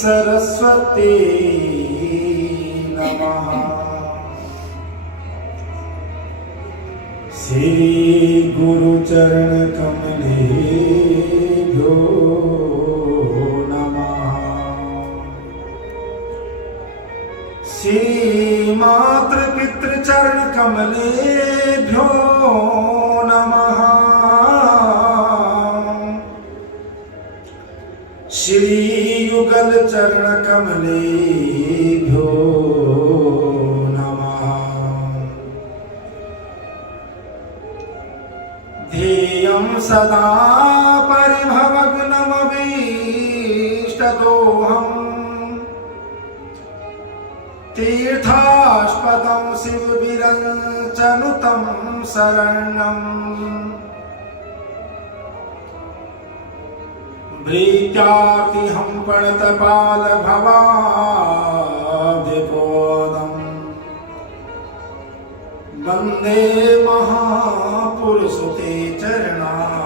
सरस्वती नमः। श्री गुरु चरण कमलेभ्यो नमः। श्री मातृ पितृ चरण कमलेभ्यो नमः। श्री युगल चरण कमलेभ्यो नमः। ध्येयं सदा परिभवग्नमभीष्टदोहम् तीर्थास्पदं शिवविरञ्चनुतं शरणम्। भृत्यार्तिहं प्रणतपाल भवाब्धिपोदम् वन्दे महापुरुषते चरणारविन्दम्।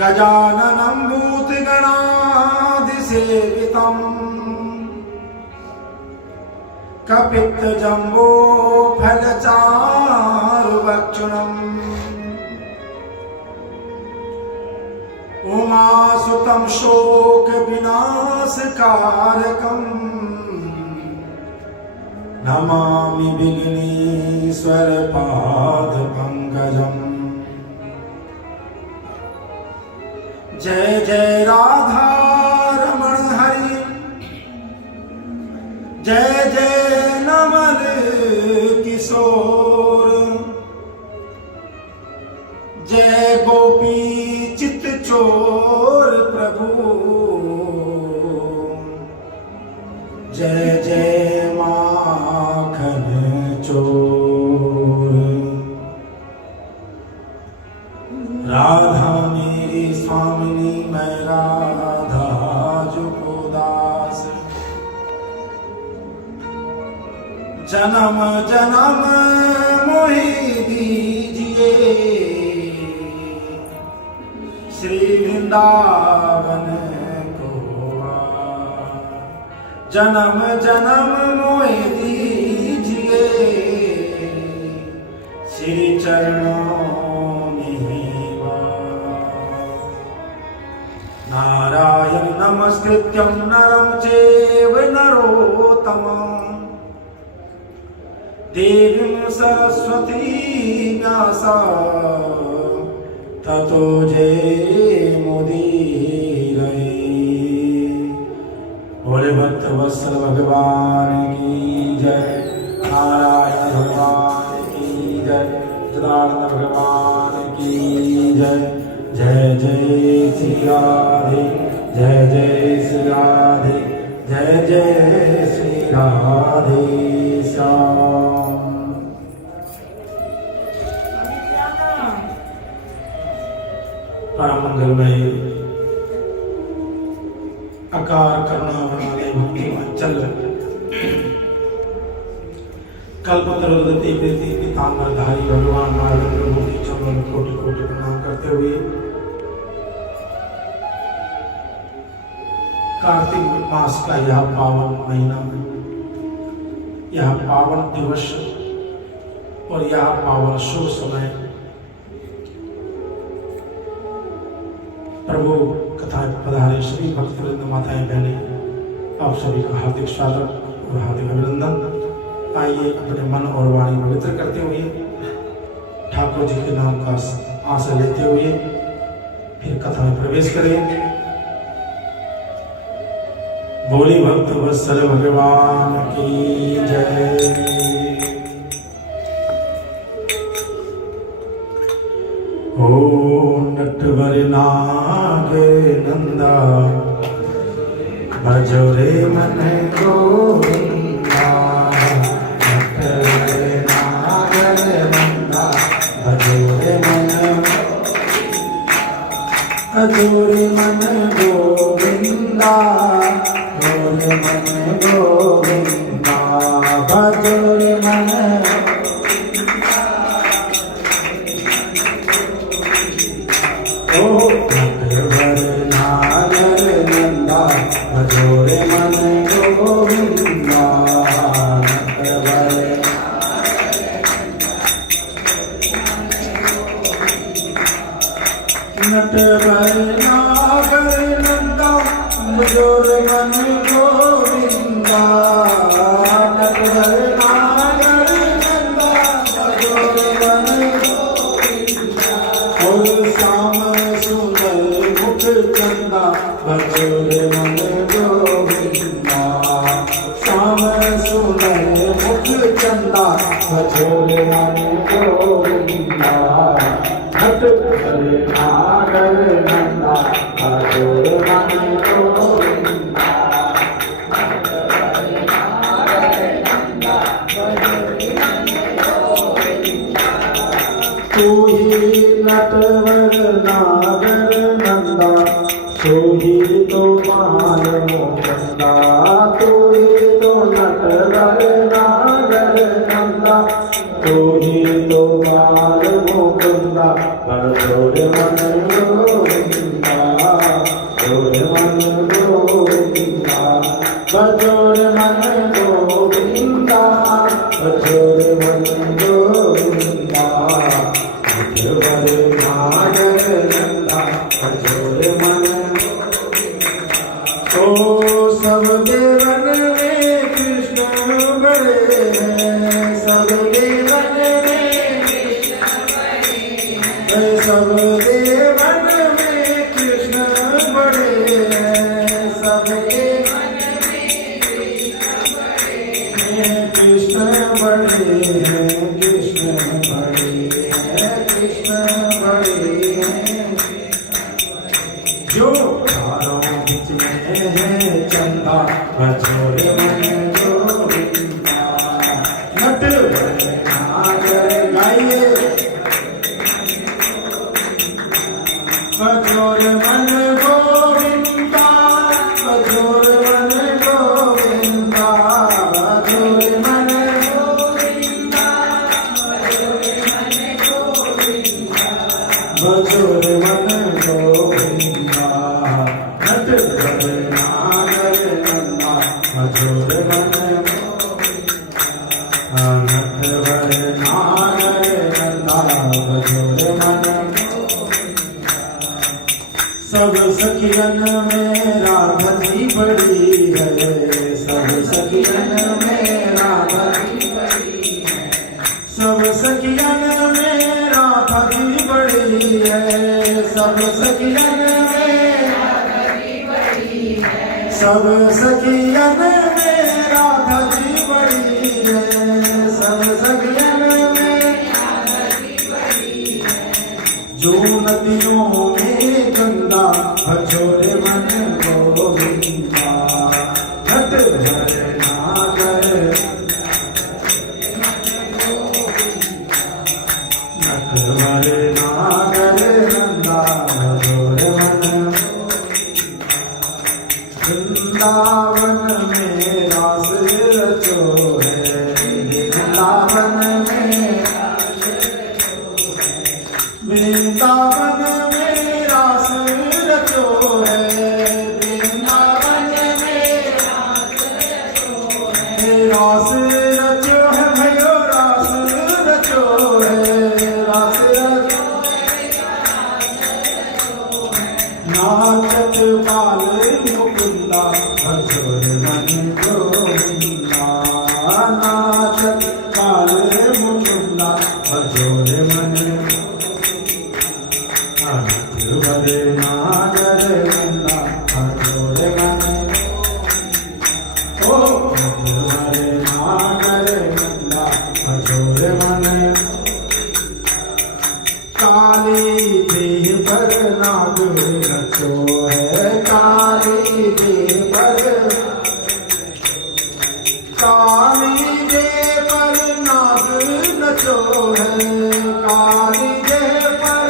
गजाननं भूतगणाधिसेवितम् कपित्थजम्बो फलचारुभक्षणम्। उमासुतं शोकविनाशकारकम् नमामि विघ्नेश्वरपादपङ्कजम्। जय जय राधा रमण हरि जय जय नमन किशोर। जय गोपी चित चोर प्रभु जय जय माखन चोर। राधा मेरी स्वामिनी मैं राधा जुको दास। जन्म जन्म मोहि दीजिए श्री वृंदावन को। जन्म जन्म मोहि दीजिए श्री चरणों में। नारायण नमस्कृत्यं नरं चैव नरोत्तमम् देवीं सरस्वती व्यासा ततो जयमुदीरये। बोले भक्त वत्सल भगवान की जय। नारायण भगवान की जय। सदानंद भगवान की जय। जय जय श्री राधे जय जय श्री राधे जय जय श्री राधे श्याम। परम मंगलमय आकार करुणा वाले भक्ति वत्सल कल्पतरुदति प्रीति पीतांबरधारी भगवान नारायण प्रभु की चरणों में कोटि कोटि प्रणाम करते हुए कार्तिक मास का यह पावन महीना, यह पावन दिवस और यह पावन शुभ समय प्रभु कथा पधारे सभी भक्तवृंद माताएं बहनें आप सभी का हार्दिक स्वागत और हार्दिक अभिनंदन। आइए अपने मन और वाणी पवित्र करते हुए ठाकुर जी के नाम का आशय लेते हुए फिर कथा में प्रवेश करें। बोली भक्त वत्सल भगवान की जय। ओ नटवर नागर नंदा भजो रे मन गोविंदा। नटवर नागर नंदा भजो रे मन गोविंदा। भजो मन गोविंदा भजो मन। ओ तू ही नटवर नागर नंदा, तू ही तो बाल मुकुंदा, तू ही तो नटवर नागर नंदा, तू ही तो बाल मुकुंदा, भजोर मन गोविंदा, भजोर मन गोविंदा, भजोर मन गोविंदा, भजोर मन गोविंदा, भजोर नागर नंदा, भजोर मन। ओ सब देवन में कृष्ण बड़े हैं, सब देवन में सब देवन में कृष्ण बड़े हैं, सब देवन में कृष्ण बड़े हैं, कृष्ण बड़े हैं, कृष्ण बड़े हैं। जो चारों बीच में है चंदा, भजोर मन गोविंदा, नटवर नागर गाइए, भजोर मन गोविंदा, भजोर मन गोविंदा, भजोर मन गोविंदा, भजोर मन गोविंदा, नटवर नागर नंदा, भजोर मन नटवर नागर नंदा, भजोर मन। सब सखियन में राधा जी बड़ी है, सब सखियन में राधा जी बड़ी है, सब सखियन में राधा जी बड़ी है, सब सखियन में राधा जी बड़ी है, सब सखियन में राधा जी बड़ी है, सब सखियन में राधा जी बड़ी है। जो नदियों में गंगा, भजोर मन गोविंदा, नटवर नागर, नटवर नागर नंदा, भजोर मन। वृंदावन में रास रचो है, वृंदावन में, वृंदावन में रास रचो है, वृंदावन में रास रचो है, भयो रास रचो है, रास रचो नाचत बाल मुकुंदा, भजोर मन गोविंदा, नाचत बाल मुकुंदा, भजोर मन। नटवर नागर नंदा, भजोर मन। ओ नटवर नागर नंदा, भजोर मन। काली देह पर नाग रचो है, काली देह पर, काली देह पर नाग नचो है, काली देह पर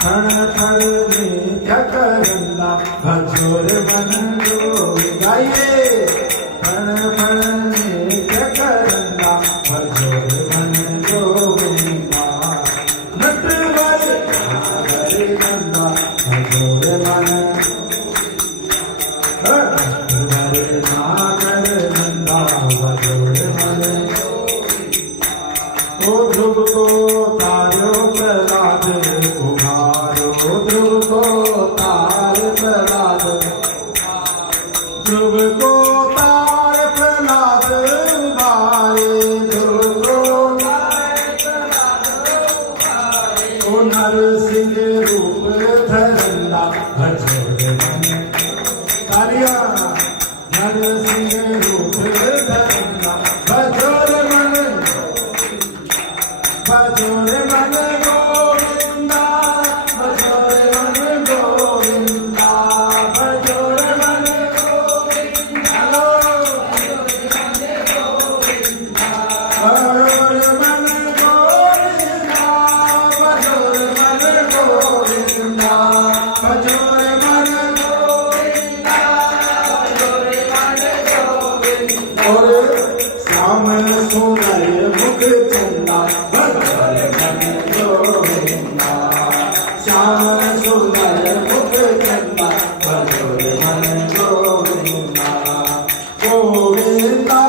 थण थण में जकरंदा, भजोर मन गोविंदा, गाइए, थण थण में जकरंदा, भजोर मन गोविंदा, नटवर नागर नंदा, भजोर मन। नटवर नागर नंदा, भजोर मन। ओ ध्रुव को तारो प्रहलाद उभारो, ध्रुव को तार प्रहलाद, ध्रुव को तार प्रहलाद उभारे, ध्रुव को तार प्रहलाद उभारे। ओ नरसिंह रूप धरंदा, भजोर मन। तालिया, नरसिंह रूप धरंदा, भजोर मन, भजोर मन गोविंदा, भजोर मन गोविंदा, भजोर मन गोविंदा, भजोर और श्याम सुंदर मुख चंदा भजोरे मन गोविंदा। श्याम सुंदर मुख चंदा भजोरे मन गोविंदा। गोविंदा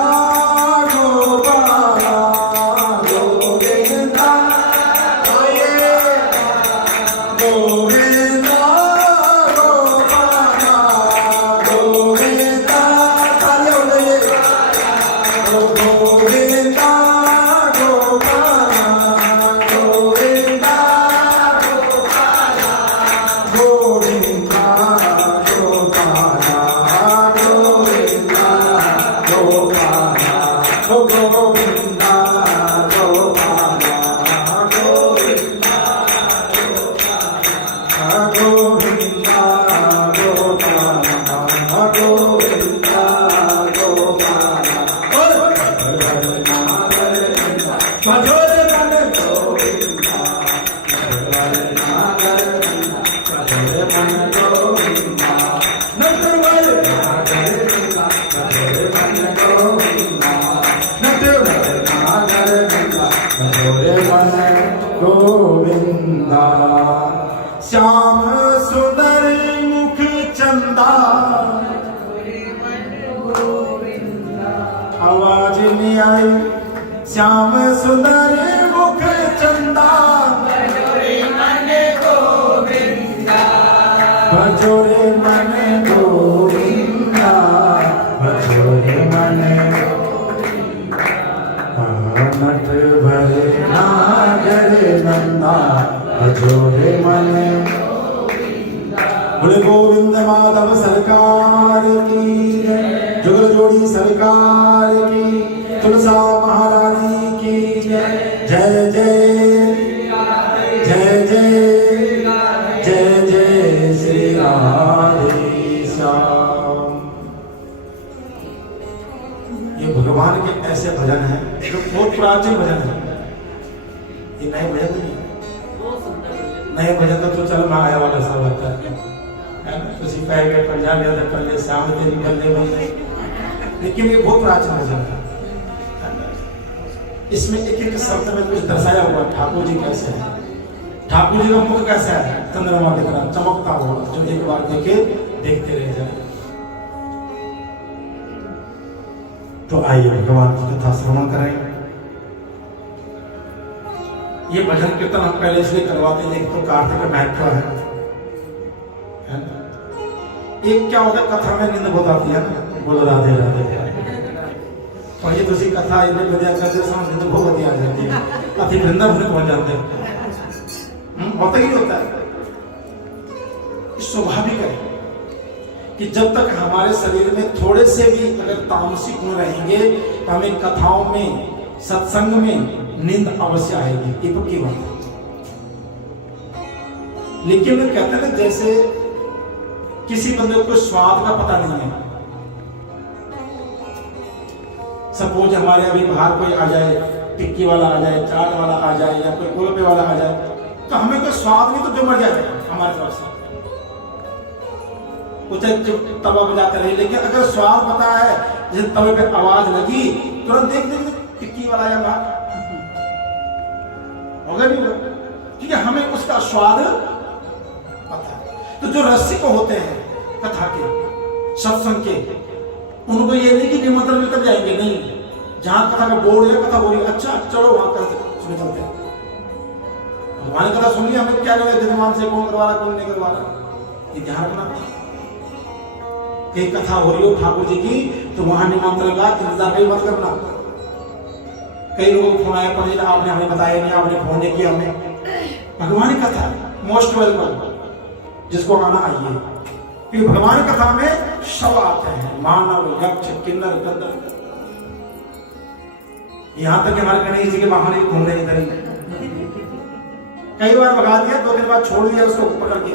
गोपाला गोविंदा गोविंदा गोपाला गोविंदा। गोविंदा गोपाला गोविंदा गोविंदा गोपाला गोविंदा गोपाला गोविंदा गोपाला गोविंदा गोविंदा गोपाला गोविंदा गोपाला। भजोरे मन गोविंदा भजोरे मन गोविंदा। नटवर नागर गंगा भजोरे मन गोविंदा। नटवर नागर गंगा भजोरे मन गोविंदा। श्याम सुंदर मुख चंदा आवाज नहीं आई। श्याम सुंदर मुख चंदा भजोरे मन गोविंदा। भजोरे मन गोविंदा भजोरे मन नट भरे नागर नंदा भजोरे मन। बोले गोविंद माधव सरकार की जुगल जोड़ी सरकार की तुलसा महारानी की जय जय जय जय जय जय जय श्री राधे श्याम। ये भगवान के ऐसे भजन हैं जो बहुत प्राचीन भजन है। ये नए भजन नहीं है। नए भजन तो चलो मैं आया वाला सा लगता है ना। तुसी पै गए पंजाब या कर ले श्याम तेरी बंदे बंदे। लेकिन ये बहुत प्राचीन भजन है। इसमें एक एक शब्द में कुछ दर्शाया हुआ। ठाकुर जी कैसे हैं, ठाकुर जी का मुख कैसा है, चंद्रमा की तरह चमकता हुआ, जो एक बार देखे देखते रह जाए। तो आइए भगवान की कथा श्रवण करें। ये भजन कीर्तन हम पहले इसलिए करवाते हैं कि तो कार्तिक का महत्व है ना। एक क्या होता है, कथा में नींद बहुत आती है ना। बोलो राधे राधे। और ये दूसरी कथा इन्हें बढ़िया करते समय नींद बहुत बढ़िया आ जाती है। अति वृंदावन में पहुंच जाते हैं। होता ही होता है। स्वाभाविक है कि जब तक हमारे शरीर में थोड़े से भी अगर तामसिक गुण रहेंगे तो हमें कथाओं में सत्संग में नींद अवश्य आएगी। ये तो की बात है। लेकिन वे कहते हैं जैसे किसी बंदे को स्वाद का पता नहीं है। सपोज हमारे अभी बाहर कोई आ जाए, टिक्की वाला आ जाए, चाट वाला आ जाए या कोई गोलगप्पे वाला आ जाए, तो हमें कोई स्वाद नहीं तो जो मर जाएगा हमारे तरफ से। उसे तवा बजाते रहे, लेकिन अगर स्वाद पता है, जैसे तवे पे आवाज लगी तुरंत देख देंगे टिक्की वाला या बाहर होगा नहीं होगा, क्योंकि हमें उसका स्वाद पता है। तो जो रसिक होते हैं कथा के, सत्संग के, उनको ये नहीं कि निमंत्रण लेकर जाएंगे, नहीं। जहां कथा का बोर्ड है, कथा बोली अच्छा चलो वहां कर सुने चलते हैं। भगवान कथा सुन लिया, हमें क्या लगा जजमान से कौन करवा रहा कौन नहीं करवा रहा, ये ध्यान रखना। एक कथा हो रही हो ठाकुर जी की तो वहां निमंत्रण का इंतजार नहीं मत करना। कई लोगों को फोन आया, पंडित आपने हमें बताया नहीं, आपने फोन नहीं किया हमें। भगवान की कथा मोस्ट वेलकम, जिसको आना आइए, क्योंकि भगवान की कथा में सब आते हैं, मानव यक्ष किन्नर गंधर्व। यहां तक हमारे गणेश जी के वाहन घूमने इधर ही कई बार भगा दिया, 2 दिन बाद छोड़ दिया उसको पकड़ के,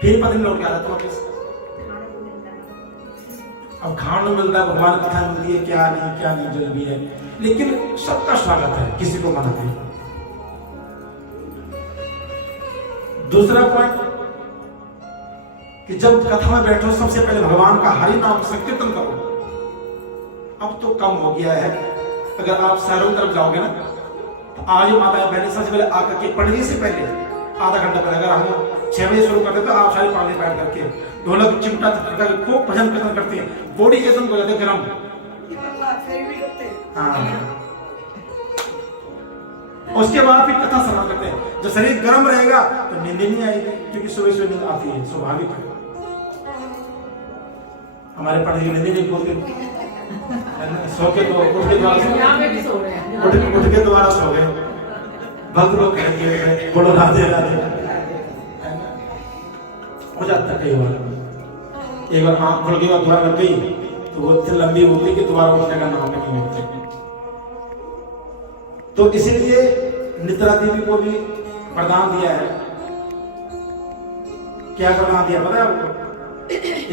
फिर पता नहीं लौट के आ रहा था वापस। अब खाने मिलता है, भगवान कथा मिलती है, क्या नहीं जो भी है, लेकिन सबका स्वागत है, किसी को मना नहीं। दूसरा पॉइंट कि जब कथा में बैठो सबसे पहले भगवान का हरि नाम संकीर्तन करो, अब तो कम हो गया है। अगर आप शहरों की तरफ जाओगे ना, तो आज माता बहने सबसे पहले आकर के पढ़ने से पहले आधा घंटा पहले, अगर हम 6 बजे शुरू करते तो आप सारे पानी बैठ करके ढोलक चिमटा खूब भजन कीर्तन करते हैं, बॉडी एकदम हो जाती है गर्म। हाँ, उसके बाद फिर कथा श्रवण करते हैं। जब शरीर गर्म रहेगा तो नींद नहीं आएगी, क्योंकि सुबह सुबह नींद आती है, स्वाभाविक है। हमारे पढ़ने की नींद नहीं बोलते, सो के तो उठ के दोबारा सो गए। भक्त लोग कहेंगे बोलो राधे राधे, हो जाता है कई बार। एक बार आंख खुल गई और दोबारा लग गई तो वो इतनी लंबी होती कि दोबारा उठने का नाम नहीं होता। तो इसीलिए निद्रा देवी को भी वरदान दिया है। क्या वरदान दिया पता है आपको?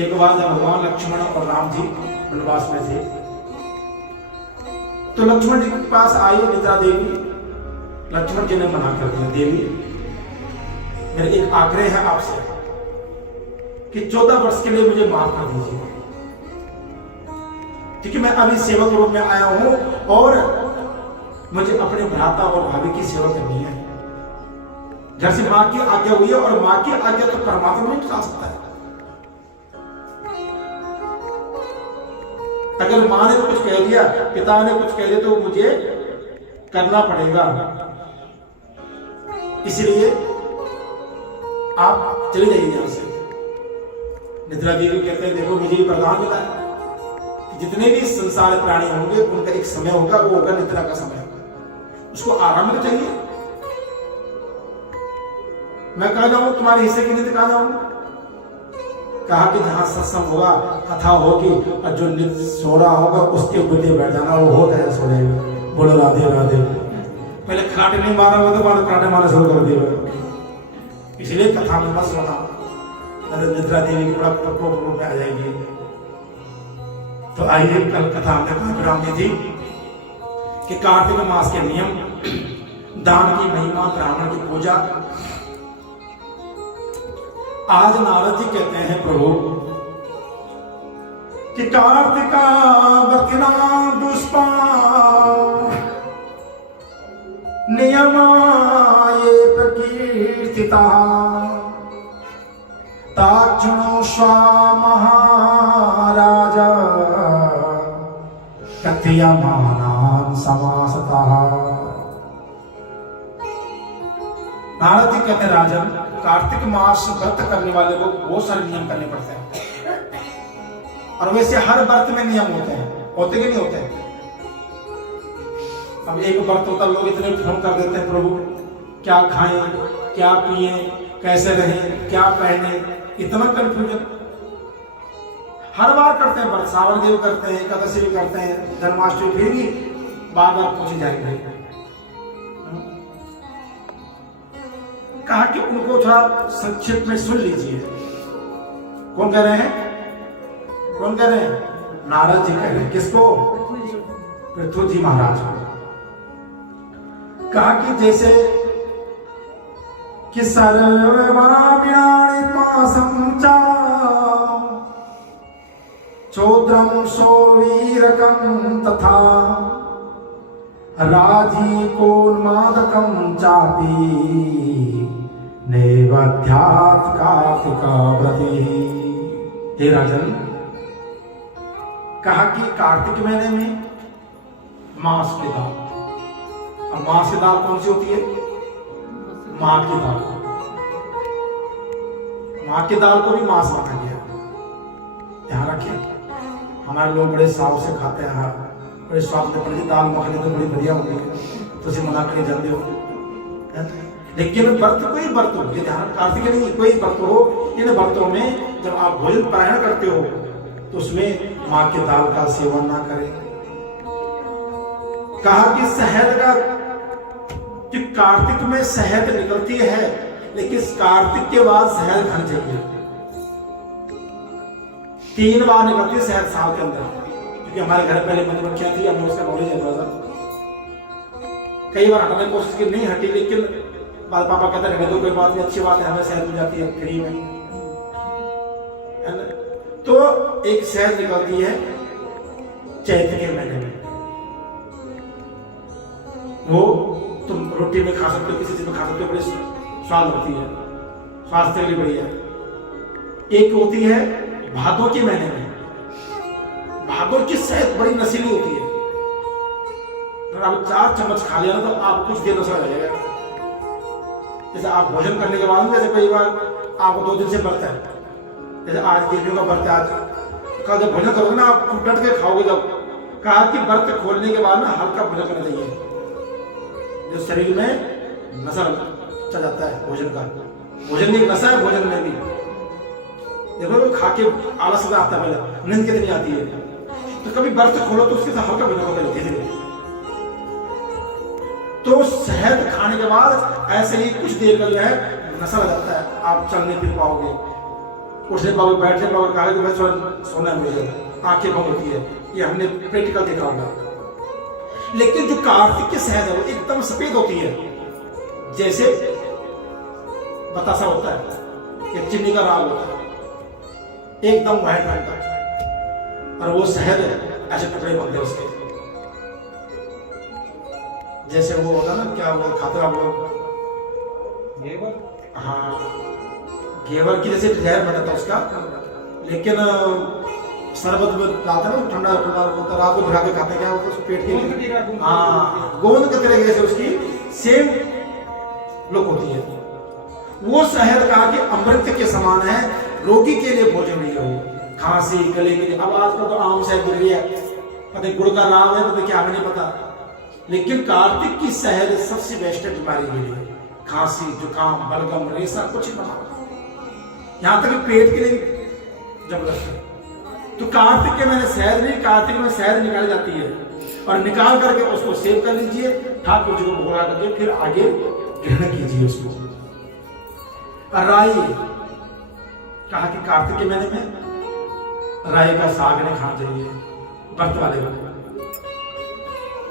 एक बार जब भगवान लक्ष्मण और राम जी वनवास में थे, तो लक्ष्मण जी के पास आई निद्रा देवी। लक्ष्मण जी ने मना कर दिया, देवी मेरा एक आग्रह है आपसे कि 14 वर्ष के लिए मुझे माफ कर दीजिए, क्योंकि मैं अभी सेवक रूप में आया हूं और मुझे अपने भ्राता और भाभी की सेवा करनी है। जैसे माँ की आज्ञा हुई है, और माँ की आज्ञा तो परमात्मा नहीं चला सकता है। अगर माँ ने कुछ कह दिया, पिता ने कुछ कह दिया, तो मुझे करना पड़ेगा। इसलिए आप चले जाइए यहां से। निद्रा देवी कहते हैं देखो मुझे वरदान मिला है कि जितने भी संसार प्राणी होंगे उनका एक समय होगा, वो होगा निद्रा का समय। उसको आराम तो चाहिए। मैं कहा जाऊं तुम्हारे हिस्से की नींद कहा जाऊं? कहा कि जहां सत्संग होगा, कथा होगी, और जो नित सो रहा होगा उसके बुद्धि बैठ जाना, वो हो जाए सो जाएगा। बोलो राधे राधे। पहले खराटे नहीं मारा हुआ तो बाद खराटे मारना शुरू कर दिया। इसलिए कथा में मत सोना, निद्रा देवी की बड़ा प्रकोप रूप में आ जाएगी। तो आइए कल कथा हमने कहा विराम दी थी कि कार्तिक मास के नियम, दान की महिमा, ब्राह्मण की पूजा। आज नारद जी कहते हैं प्रभु कि कार्तिका वर्तिना दुष्पा नियमाये प्रकीर्तिता ताक्षणो स्वा महाराजा कथयमानान् समासतः। नारद जी कहते हैं राजन, कार्तिक मास व्रत करने वाले को बहुत सारे नियम करने पड़ते हैं, और वैसे हर व्रत में नियम होते हैं, होते कि नहीं होते? अब एक व्रत होता, लोग इतने फोन कर देते हैं प्रभु क्या खाएं, क्या पिए, कैसे रहें, क्या पहने, इतना कंफ्यूजन। हर बार करते हैं व्रत, सावन देव करते हैं, एकादशी भी करते हैं, जन्माष्टमी, फिर भी बार बार पूछे जाएंगे। कहा कि उनको थोड़ा संक्षिप्त में सुन लीजिए। कौन कह रहे हैं? कौन कह रहे हैं? नारद जी कह रहे हैं। किसको? पृथु जी महाराज को। कहा कि जैसे कि सर्वमाविणानित्मासंचा चोद्रम सोवीरकं तथा राजीकोन्मादकं चापि नैवेद्यात् कार्तिका व्रते। हे राजन, कहा कि कार्तिक महीने में मांस की दाल, और मांस की दाल कौन सी होती है? मां की दाल। मां की दाल को भी मांस माना गया। ध्यान रखिए, हमारे लोग बड़े साव से खाते हैं, बड़े स्वाद में पड़ी दाल मखनी तो बड़ी बढ़िया होती है, तो उसे मना कर जानते हो। लेकिन व्रत कोई व्रत हो, ये ध्यान, कार्तिक नहीं, कोई व्रत हो, इन व्रतों में जब आप भोजन पारायण करते हो तो उसमें मां के दाल का सेवन ना करें। कहा कि शहद का, कि कार्तिक में शहद निकलती है, लेकिन कार्तिक के बाद शहद खानी चाहिए। 3 बार निकलती है शहद साल के अंदर, क्योंकि हमारे घर पहले मधुमक्खियां थी, हमें उसका नॉलेज है थोड़ा सा। कई बार हटाने की कोशिश की, नहीं हटी, लेकिन बाद पापा कहते रहने दो, कोई बात नहीं, अच्छी बात है, हमें शहद मिल जाती है फ्री में, है ना। तो एक शहद निकलती है चैत्र के महीने में। वो तुम रोटी में खा सकते हो, किसी चीज में खा सकते हो, बड़ी स्वाद होती है, स्वास्थ्य के लिए बढ़िया। एक होती है भादों के महीने में। भादों की शहद बड़ी नशीली होती है, अगर आप 4 चम्मच खा लिया ना तो आप कुछ देर नशा जाएगा। जैसे आप भोजन करने के बाद, जैसे कई बार आपको 2 दिन से व्रत है, जैसे आज देवियों का व्रत है, आज कल जब भोजन करोगे ना आप डट के खाओगे। जब कहा कि व्रत खोलने के बाद ना हल्का भोजन करना चाहिए, जो शरीर में नशा चल जाता है भोजन का। भोजन में एक नशा है, भोजन में भी देखो खा के आलस आता है, पहले नींद कितनी आती है, तो कभी व्रत खोलो तो उसके साथ हल्का भोजन होता है धीरे। तो शहद खाने के बाद ऐसे ही कुछ देर का जो है नशा लग जाता है, आप चलने फिर पाओगे, उठने पाओगे, बैठने पाओगे, कहा कि सोना मुझे, आंखें बंद होती है। ये हमने प्रैक्टिकल देखा होगा। लेकिन जो कार्तिक की शहद है वो एकदम सफेद होती है, जैसे बतासा होता है, एक चीनी का राग होता है, एकदम व्हाइट रंग का, और वो शहद ऐसे टुकड़े बनते हैं उसके, जैसे वो होता ना, क्या वो खाते आप लोग, घेवर। हाँ, घेवर की जैसे जहर बना था उसका, लेकिन शरबत में डालते ना, ठंडा ठंडा होता, रात को भिगा के खाते, क्या होता है पेट के लिए। हाँ, गोंद के तरह जैसे उसकी सेम लुक होती है। वो शहद का कि अमृत के समान है, रोगी के लिए भोजन नहीं हो, खांसी गले के लिए। अब आजकल तो आम शहद बिक रही है, पता गुड़ का राम है, पता क्या हमें नहीं पता, लेकिन कार्तिक की शहद सबसे बेस्ट है बीमारी के लिए। खांसी, जुकाम, बलगम, रेशा कुछ ही बना, यहाँ तक कि पेट के लिए जबरदस्त है। तो कार्तिक के महीने शहद नहीं, कार्तिक में शहद निकाली जाती है, और निकाल करके उसको सेव कर लीजिए, ठाकुर जी को भोगा करके फिर आगे ग्रहण कीजिए उसको। राई, कहा कि कार्तिक के महीने में राई का साग नहीं खाना चाहिए व्रत वाले को।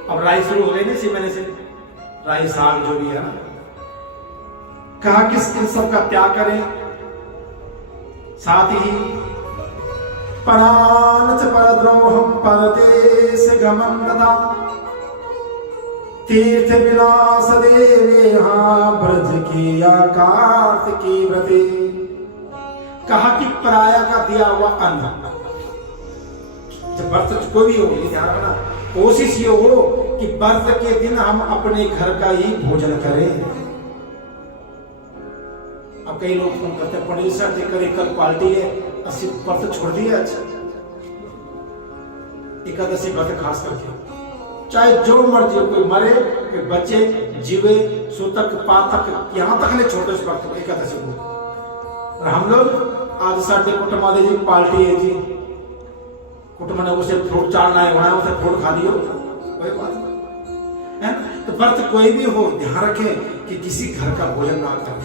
अब राई शुरू हो गई ना इसी महीने से, राई साग जो भी है ना, कहा कि इन सब का त्याग करें, साथ ही परानच परद्रोहम परदेश गमन तथा तीर्थ विलास देवेहा ब्रज की कार्तिकी व्रते। कहा कि पराया का दिया हुआ अन्न, जब व्रत कोई भी हो, ध्यान रखना, कोशिश ये हो कि व्रत के दिन हम अपने घर का ही भोजन करें। अब कई लोग फोन करते हैं, पनीर सर देखकर एक कल पार्टी है, 80 व्रत छोड़ दिया। अच्छा, एकादशी व्रत खास करके, चाहे जो मर्जी हो, कोई मरे, कोई बच्चे, जीवे, सूतक, पातक, यहां तक नहीं छोड़ते उस व्रत को, एकादशी को। और हम लोग आज साढ़े कुटुंबा जी पार्टी है जी, कुटुंब ने उसे फ्रूट चाटना है, वहां उसे फ्रूट खा लियो, कोई बात नहीं है। तो व्रत कोई भी हो, ध्यान रखें कि किसी घर का भोजन ना करें।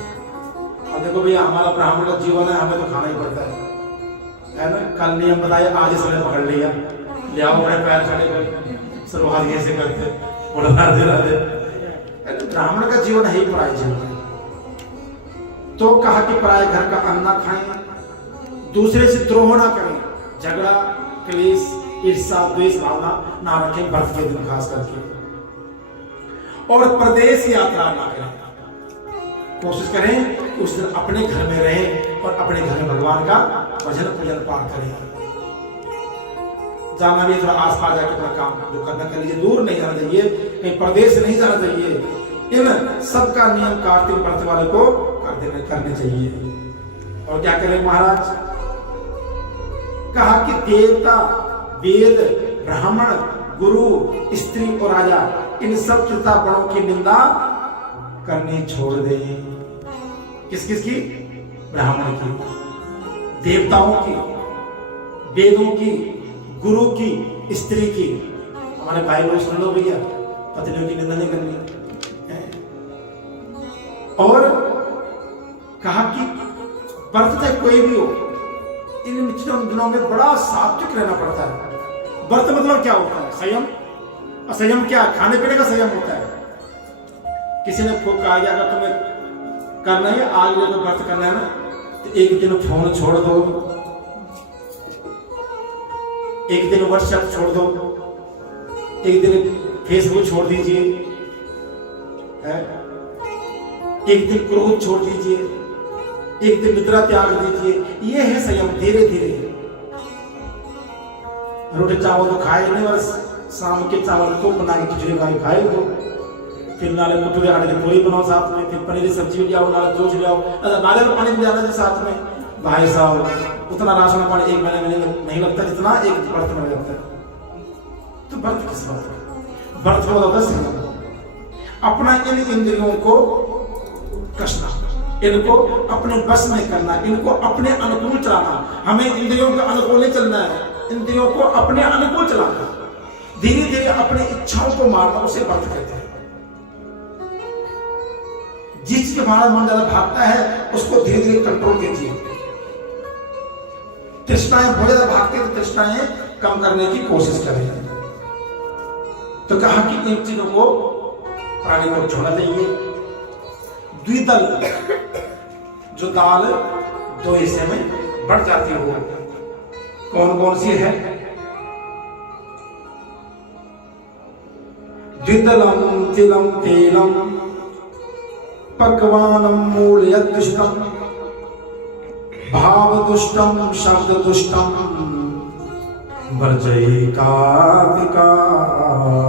और देखो भैया, हमारा ब्राह्मण का जीवन है, हमें तो खाना ही पड़ता है ना। कल नियम बताया, आज ही समय पकड़ लिया, ले आओ बड़े पैर खड़े कर शुरुआत कैसे करते, बोला राधे राधे। ब्राह्मण का जीवन है ही पराय जीवन। तो कहा कि पराय घर का अन्न ना खाएं, दूसरे से द्रोह ना करें, झगड़ा, क्लेश, ईर्ष्या, द्वेष भावना ना रखें व्रत के दिन खास करके, और प्रदेश यात्रा ना करें। कोशिश करें कि उस दिन अपने घर में रहें और अपने घर में भगवान का भजन पूजन पाठ करें। जाना भी थोड़ा आसपास जाके अपना काम जो करना कर लीजिए, दूर नहीं जाना चाहिए, कहीं प्रदेश नहीं जाना चाहिए। इन सबका नियम कार्तिक व्रत वाले को करने चाहिए। और क्या करें महाराज, कहा कि देवता, वेद, ब्राह्मण, गुरु, स्त्री और राजा, इन सब चिंता बड़ों की निंदा करनी छोड़ दें। किस किस की? ब्राह्मण की, देवताओं की, वेदों की, गुरु की, स्त्री की। हमारे भाई लोग सुन लो भैया, पत्नियों की निंदा नहीं करनी। और कहा कि व्रत चाहे कोई भी हो, इन दिनों में बड़ा सात्विक रहना पड़ता है। व्रत मतलब क्या होता है? संयम। और संयम क्या? खाने पीने का संयम होता है। किसी ने खूब कहा कि अगर तुम्हें करना है, आज में व्रत करना है ना, तो एक दिन फोन छोड़ दो, एक दिन व्हाट्सएप छोड़ दो, एक दिन फेसबुक छोड़ दीजिए, एक दिन क्रोध छोड़ दीजिए, एक दिन निद्रा त्याग दीजिए। ये है संयम। धीरे धीरे रोटी चावल तो खाए नहीं, बस शाम के चावल को बना के खिचड़ी खाए दो, फिर नाले कुटुरे आटे की पोई बनाओ साथ में, फिर पनीर की सब्जी ले आओ, नाले दूध ले आओ, नाले का पानी ले आना साथ में। भाई साहब उतना राशन पानी एक महीने में नहीं लगता जितना एक व्रत में लगता है। तो व्रत किस बात का? व्रत में होता है अपना इन इंद्रियों को कसना, इनको अपने बस में करना, इनको अपने अनुकूल चलाना। हमें इंद्रियों के अनुकूल नहीं चलना है, इंद्रियों को अपने अनुकूल चलाना। धीरे धीरे अपनी इच्छाओं को मारना, उसे व्रत कहते हैं। जिस के हमारा मन ज्यादा भागता है उसको धीरे धीरे कंट्रोल कीजिए। तृष्णाएं बहुत ज्यादा भागती है तो तृष्णाएं कम करने की कोशिश करें। तो कहा कि इन चीजों को प्राणी को छोड़ना चाहिए। द्विदल, जो दाल दो हिस्से में बढ़ जाती हो, कौन कौन सी है? द्विदलम तिलम तेलम पक्वानम मूलयदुष्टम भाव दुष्टम शब्द दुष्टम वर्जयी कार्तिका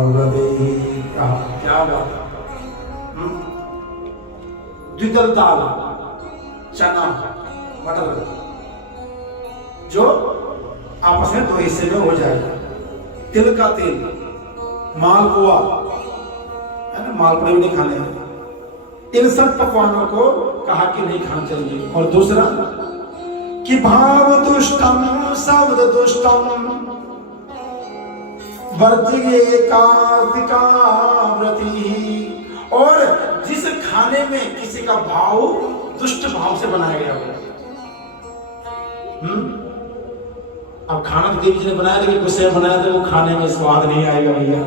वदे। क्या बात। द्विदल दाल, चना, मटर, जो आपस में दो हिस्से में हो जाएगा। तिल का तेल, मालपुआ है ना, मालपुड़े भी नहीं खाने हैं। इन सब पकवानों को कहा कि नहीं खाना चाहिए। और दूसरा कि भाव दुष्टम शब्द दुष्टम वर्जिए कार्तिका व्रती। और जिस खाने में किसी का भाव दुष्ट भाव से बनाया गया हो, अब खाना तो देवी जी ने बनाया, लेकिन गुस्से में बनाया तो वो खाने में स्वाद नहीं आएगा भैया।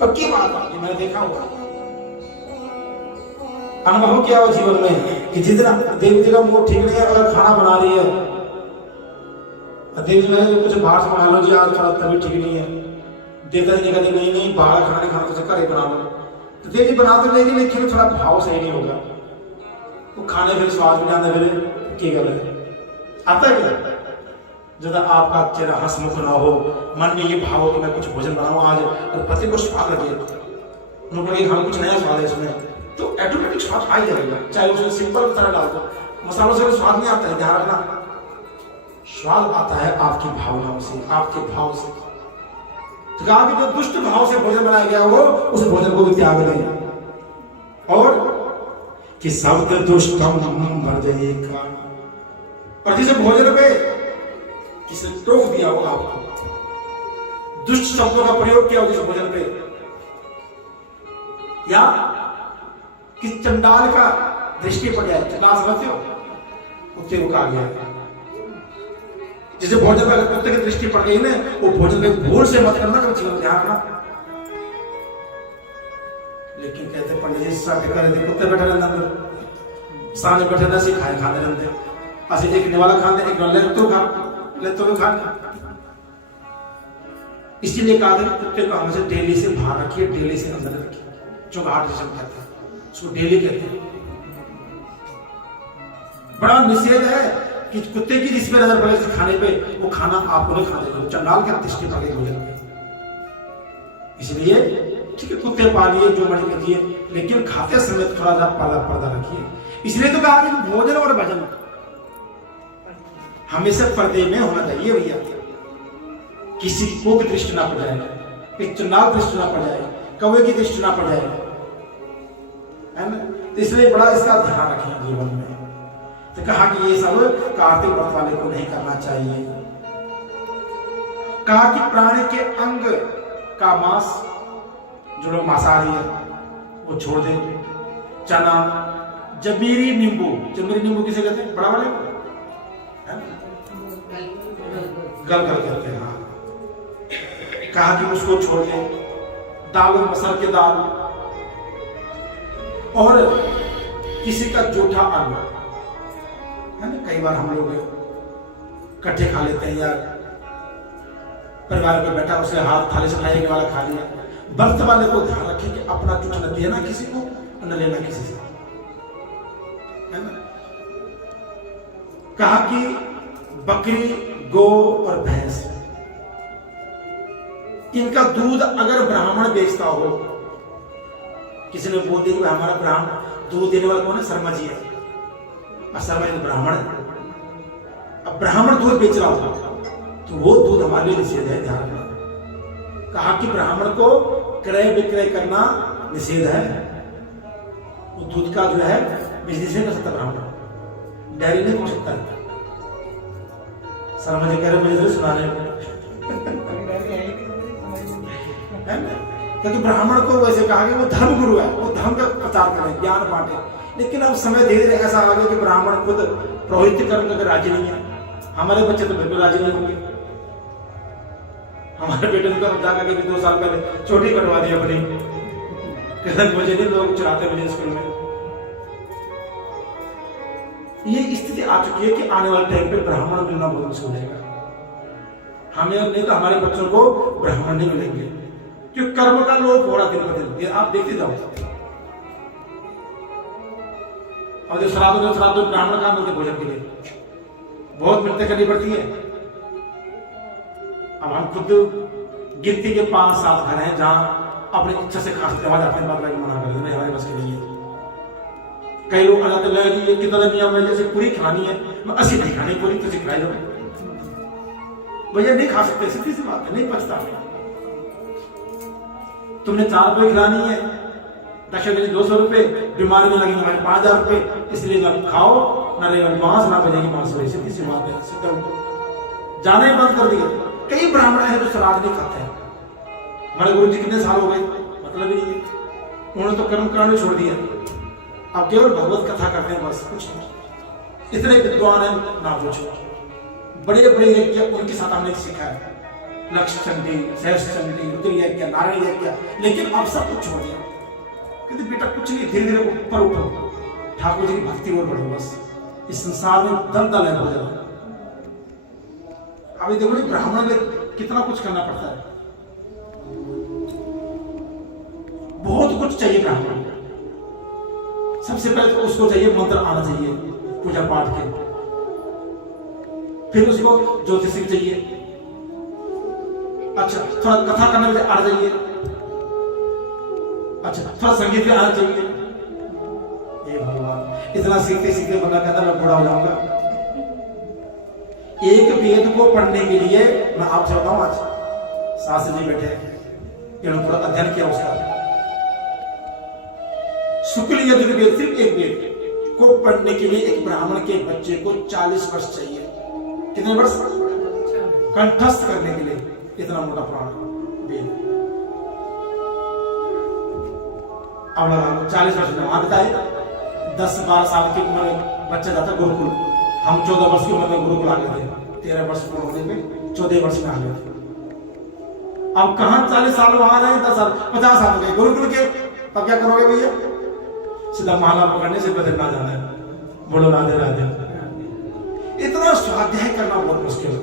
पक्की बात है, मैंने देखा हुआ, अनुभव किया हो जीवन में कि जितना देवी जी का मूड ठीक नहीं है, अगर खाना बना रही है, देवी जी ने कुछ बाहर से मंगा लो जी, आज थोड़ा तबीयत ठीक नहीं है, देता नहीं, कहते नहीं नहीं बाहर खाना नहीं खाना, तो घर बना लो। तो देवी बना तो लेगी, लेकिन थोड़ा भाव सही नहीं होगा, वो खाने फिर स्वाद भी आने फिर की गल आता है क्या? जब आपका चेहरा हंसमुख ना हो, मन में ये भाव हो कि मैं कुछ भोजन बनाऊं आज, और पति को स्वाद लगे, उनको लगे खाना कुछ नया स्वाद है इसमें, तो ऑटोमेटिक स्वाद आ ही जाएगा। चाहे उसमें सिंपल मसाला डाल दो, मसालों से स्वाद नहीं आता है, ध्यान रखना। स्वाद आता है आपकी भावनाओं से, आपके भाव से। तो कहा कि जो दुष्ट भाव से भोजन बनाया गया हो, उस भोजन को भी त्याग दें। और कि शब्द दुष्टम वर्जयेका, और जिस भोजन पे किसी टोक दिया हो, आपको दुष्ट शब्दों का प्रयोग किया हो जिस भोजन पे, या कि चंडाल का दृष्टि पड़ जाए, चंडाल समझते हो, कुत्ते को कहा गया, जिसे भोजन पर कुत्ते की दृष्टि पड़ गई ना, वो भोजन में भूल से मत करना, कभी जीवन ध्यान रखना। लेकिन कहते पंडित जी साथ कर रहे थे, कुत्ते बैठे रहते अंदर, सामने बैठे रहते, सिखाए खाते रहते, ऐसे एक निवाला खाते, एक ले तो खा, ले तो भी खा। इसीलिए कहा था कुत्ते को हमेशा डेली से बाहर रखिए, डेली से अंदर रखिए, चौगाट जिसे कहते हैं, उसको डेली कहते हैं। बड़ा निषेध है कि कुत्ते की जिस पे नजर पड़े खाने पे, वो खाना आपको नहीं खाने दो, चंडाल के दृष्टि पड़ गई भोजन में। इसलिए ठीक है, कुत्ते पालिए जो मर्जी कीजिए, लेकिन खाते समय थोड़ा सा पर्दा रखिए। इसलिए तो कहा कि भोजन और भजन हमेशा पर्दे में होना चाहिए भैया, किसी को की दृष्टि ना पड़ जाए, एक चंडाल दृष्टि ना पड़ जाए, कौवे की दृष्टि ना पड़ जाए, है ना। तो इसलिए बड़ा इसका ध्यान रखें जीवन में। तो कहा कि ये सब कार्तिक व्रत वाले को नहीं करना चाहिए। कहा कि प्राणी के अंग का मांस, जो लोग मांसाहारी है, वो छोड़ दे। चना, जमीरी नींबू, जमीरी नींबू किसे कहते हैं? बड़ा वाले गल कहते हैं, हाँ। कहा कि उसको छोड़ दे। दाल और मसल के दाल, और किसी का जूठा अन्न, है ना। कई बार हम लोग इकट्ठे खा लेते हैं, या परिवार में बैठा उसे हाथ थाली से खाने वाला खा लिया। व्रत वाले को ध्यान रखें कि अपना कुछ न देना किसी को न लेना किसी से, है ना। कहा कि बकरी, गौ और भैंस, इनका दूध अगर ब्राह्मण बेचता हो, किसी ने बोल दिया कि हमारा ब्राह्मण दूध देने वाला कौन है, शर्मा जी है, और शर्मा जी ब्राह्मण है। अब ब्राह्मण दूध बेच रहा होगा तो वो दूध हमारे लिए निषेध है, ध्यान रखना। कहा कि ब्राह्मण को क्रय विक्रय करना निषेध है। वो दूध का जो है बिजनेस नहीं कर सकता ब्राह्मण, डेयरी नहीं खोल सकता। शर्मा जी कह रहे मुझे जरूर सुना रहे है ना, क्योंकि ब्राह्मण को वैसे कहा कि वो धर्म गुरु है, वो धर्म का प्रचार करें, ज्ञान बांटे। लेकिन अब समय धीरे धीरे ऐसा आ गया कि ब्राह्मण खुद पुरोहित करने का राजी नहीं है। हमारे बच्चे तो बिल्कुल राजी नहीं होंगे। हमारे बेटे ने तो जाकर के 2 साल पहले चोटी कटवा दी अपनी, कहते मुझे नहीं, लोग चुराते मुझे स्कूल में। ये स्थिति आ चुकी है कि आने वाले टाइम पे ब्राह्मण मिलना बहुत मुश्किल हो जाएगा। हमें नहीं तो हमारे बच्चों को ब्राह्मण नहीं मिलेंगे, क्योंकि कर्म का लोप हो रहा दिन ब दिन, ये आप देखते जाओ। और जो श्राद्ध ब्राह्मण कहाँ मिलते भोजन के लिए, बहुत मिलते करनी पड़ती है। अब हम खुद गिनती के 5-7 घर हैं जहां अपनी इच्छा से खाते हैं, अपने बात मना कर देते हैं, हमारे बस के नहीं है। कई लोग अलग अलग ये कितना नियम है, जैसे पूरी खानी है, मैं 80 नहीं खानी पूरी, तो सिखाई दो भैया, नहीं खा सकते, सीधी सी बात है, नहीं पचता। तुमने 4 रुपए खिलानी है, दक्षिण में 200 रुपए, बीमारी में लगेंगे हमारे 5000 रुपए, इसलिए ना खाओ ना रेवल मांस ना बनेगी मांस, सीधी सी बात है। सीधा जाना ही बंद कर दिया। कई ब्राह्मण हैं जो श्राद्ध नहीं खाते हैं। हमारे गुरु जी कितने साल हो गए, मतलब ही नहीं है, उन्होंने तो कर्म कांड छोड़ दिया, अब केवल भगवत कथा करते हैं, बस कुछ नहीं। इतने विद्वान हैं ना पूछो, बड़े बड़े यज्ञ उनके साथ हमने सीखा है, लक्ष्य चंडी, सहस चंडी, रुद्र यज्ञ, नारायण यज्ञ, लेकिन अब सब कुछ छोड़ दिया। कहते बेटा कुछ नहीं, धीरे धीरे ऊपर उठो, ठाकुर जी की भक्ति और बढ़ो, बस इस संसार में दलदल है बहुत ज्यादा। अभी देखो ब्राह्मण में कितना कुछ करना पड़ता है, बहुत कुछ चाहिए ब्राह्मण। सबसे पहले तो उसको चाहिए मंत्र आना चाहिए पूजा पाठ के, फिर उसको ज्योतिषी चाहिए, अच्छा थोड़ा कथा करने में आना चाहिए, अच्छा थोड़ा संगीत में आना चाहिए। ये भगवान, इतना सीखते सीखते बंदा कहता मैं बूढ़ा हो जाऊंगा। एक वेद को पढ़ने के लिए मैं आपसे बताऊं, आज शास्त्री जी बैठे, इन्होंने पूरा अध्ययन किया उसका। शुक्ल यजुर्वेद, सिर्फ एक वेद को पढ़ने के लिए एक ब्राह्मण के बच्चे को 40 वर्ष चाहिए। कितने वर्ष? कंठस्थ करने के लिए इतना मोटा पुराण वेद। अब लगा 40 वर्ष में वहां बताए, 10-12 साल की उम्र में बच्चा जाता गुरुकुल। हम 14 वर्ष की उम्र में गुरुकुल आ गए थे, 13 वर्ष पूर्ण होने में 14 वर्ष में आ गए थे। अब कहां 40 साल वहां रहे, 10 साल 50 साल हो गए गुरुकुल के, तब क्या करोगे भैया? सीधा माला पकड़ने से बदलना जाना है, बोलो राधे राधे। इतना स्वाध्याय करना बहुत मुश्किल है।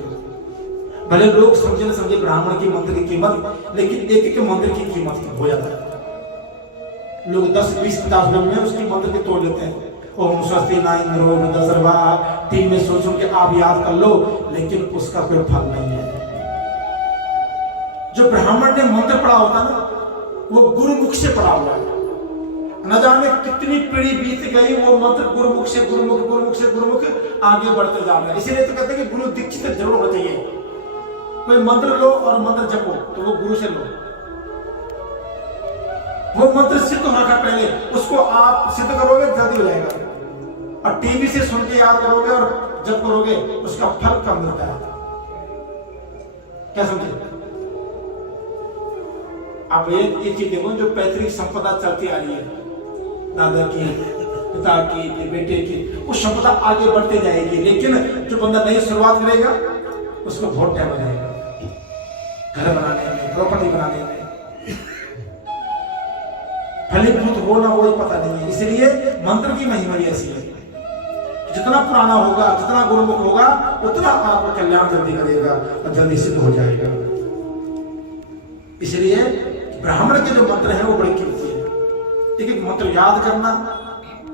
भले लोग समझे न समझे ब्राह्मण की मंत्र की कीमत, लेकिन एक एक मंत्र की कीमत हो जाता है। लोग 10, 20, 50 रुपए में उसकी मंत्र के तोड़ लेते हैं। ओम स्वस्ति न इंद्रो वृद्धसर्वा, 3 में सोच के आप याद कर लो, लेकिन उसका कोई फल नहीं है। जो ब्राह्मण ने मंत्र पढ़ा होता ना, वो गुरुमुख से पढ़ा हुआ है, न जाने कितनी पीढ़ी बीत गई, वो मंत्र गुरुमुख से गुरुमुख आगे बढ़ते जा रहे हैं। इसीलिए तो कहते हैं कि गुरु दीक्षित जरूर होना चाहिए। कोई मंत्र लो और मंत्र जपो तो वो गुरु से लो, वो मंत्र सिद्ध होना था पहले, उसको आप सिद्ध करोगे जल्दी हो जाएगा। और टीवी से सुन के याद करोगे और जब करोगे उसका फल कम मिलता है। क्या समझे? आप ये चीज देखो, जो पैतृक संपदा चलती आ रही है, दादा की, पिता की, बेटे की, वो संपदा आगे बढ़ते जाएगी। लेकिन जो बंदा नई शुरुआत करेगा उसको बहुत टाइम लगेगा घर बनाने में, प्रॉपर्टी बनाने में, फलीभूत हो ना हो पता नहीं है। इसलिए मंत्र की महिमा ऐसी है, जितना पुराना होगा, जितना गुरुमुख होगा, उतना आपका कल्याण जल्दी करेगा और जल्दी सिद्ध हो जाएगा। इसलिए ब्राह्मण के जो मंत्र हैं वो बड़ी कीमती है। एक एक मंत्र याद करना,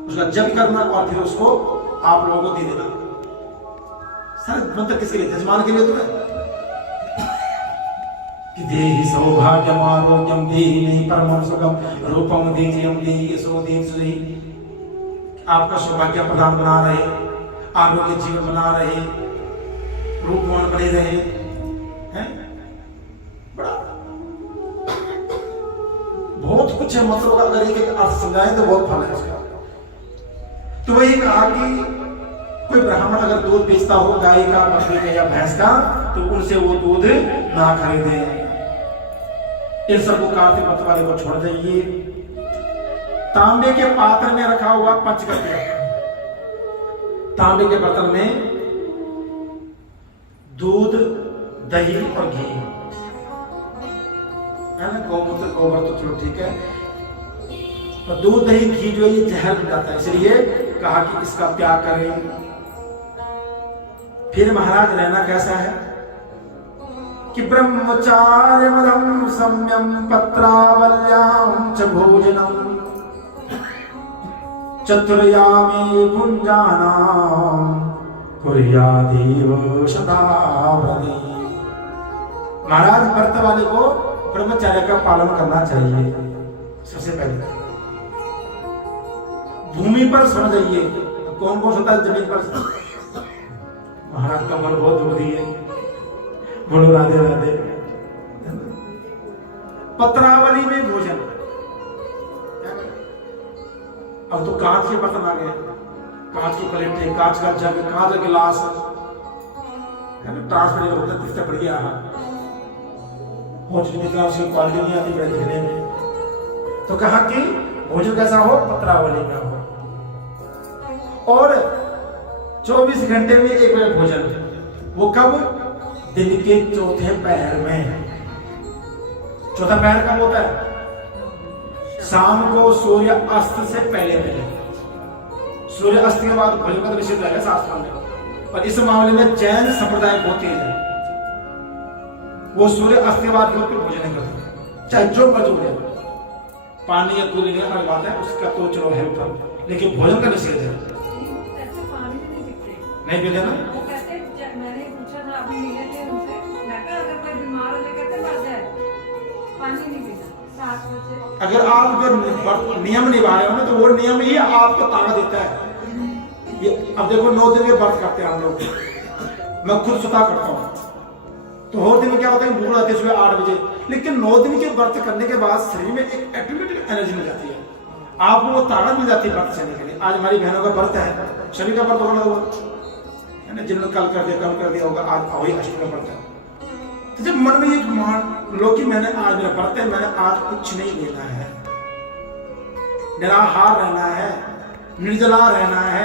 उसका जप करना और फिर उसको आप लोगों को दे देना। सारे मंत्र किसके लिए? जजमान के लिए तो है कि देहि सौभाग्यम आरोग्यम देहि नहीं परमं सुखम रूपम दीजियम देहि यशो देहि। आपका सौभाग्य प्रदान बना रहे, आरोग्य जीवन बना रहे, रूपवान बने रहे, हैं? बड़ा बहुत कुछ है मंत्रों का। अगर एक एक अर्थ समझाएं तो बहुत फल है इसका। तो वही कहा कि कोई ब्राह्मण अगर दूध बेचता हो, गाय का, बकरी का या भैंस का, तो उनसे वो दूध ना खरीदे। इन सबको कार्तिक व्रत वाले को छोड़ दीजिए। तांबे के पात्र में रखा हुआ पंचगव्य, तांबे के बर्तन में दूध, दही और घी है ना, गौमूत्र गोबर तो चलो ठीक है, और दूध दही घी जो है ये जहर बन जाता है, इसलिए कहा कि इसका त्याग करें। फिर महाराज रहना कैसा है कि ब्रह्मचार्य मदम सम्यम पत्रावल्याम च भोजनम चतुर्यामी पुंजानाम कुर्यादेव शतावधि। महाराज व्रत वाले को ब्रह्मचर्य का पालन करना चाहिए। सबसे पहले भूमि पर सो जाइए। कौन कौन सोता है जमीन पर? महाराज का मन बहुत दुखी है, बोलो राधे राधे। पत्रावली में भोजन, अब तो कांच के बर्तन आ गए, कांच की प्लेटें, कांच का जग, कांच का गिलास, ट्रांसपेरेंट होता है, दिखता बढ़िया है। भोजन में उसकी क्वालिटी नहीं आती बड़े दिखने में। तो कहा कि भोजन कैसा हो? पत्रावली में हो। और 24 घंटे में एक बार भोजन, वो कब? दिन के चौथे पहर में। चौथा पहर कब होता है? शाम को सूर्य अस्त से पहले पहले। सूर्य अस्त के बाद भोजन का निषेध है शास्त्रों में, और इस मामले में जैन संप्रदाय बहुत तेज है। वो सूर्य अस्त के बाद लोग भोजन नहीं करते, चाहे जो मर्जी हो जाए। पानी या दूध लेने अलग बात है, उसका तो चलो है ऊपर, लेकिन भोजन का निषेध है। नहीं पीते ना? वो कहते, मैंने पूछा था अभी मिले थे उनसे, मैं कहा अगर कोई बीमार हो जाए कहते मर जाए, पानी नहीं पीना 7 बजे। अगर आप अगर नियम निभा रहे हो ना, तो वो नियम ही आपको ताकत देता है। ये अब देखो 9 दिन के व्रत करते हैं हम लोग, मैं खुद स्वतः करता हूँ। तो हर दिन में क्या होता है? भूख लगती है सुबह 8 बजे, लेकिन 9 दिन के व्रत करने के बाद शरीर में एक ऑटोमेटिक एनर्जी मिल जाती है, आपको वो ताकत मिल जाती है व्रत चलने के लिए। आज हमारी बहनों का व्रत है, शरीर का व्रत होना हुआ है ना, जिन्होंने कल कर दिया होगा, आज वही अष्टमी का व्रत है। तो जब मन में एक मान लो कि मैंने आज मेरा व्रत है, मैंने आज कुछ नहीं लेना है, निराहार रहना है, निर्जला रहना है,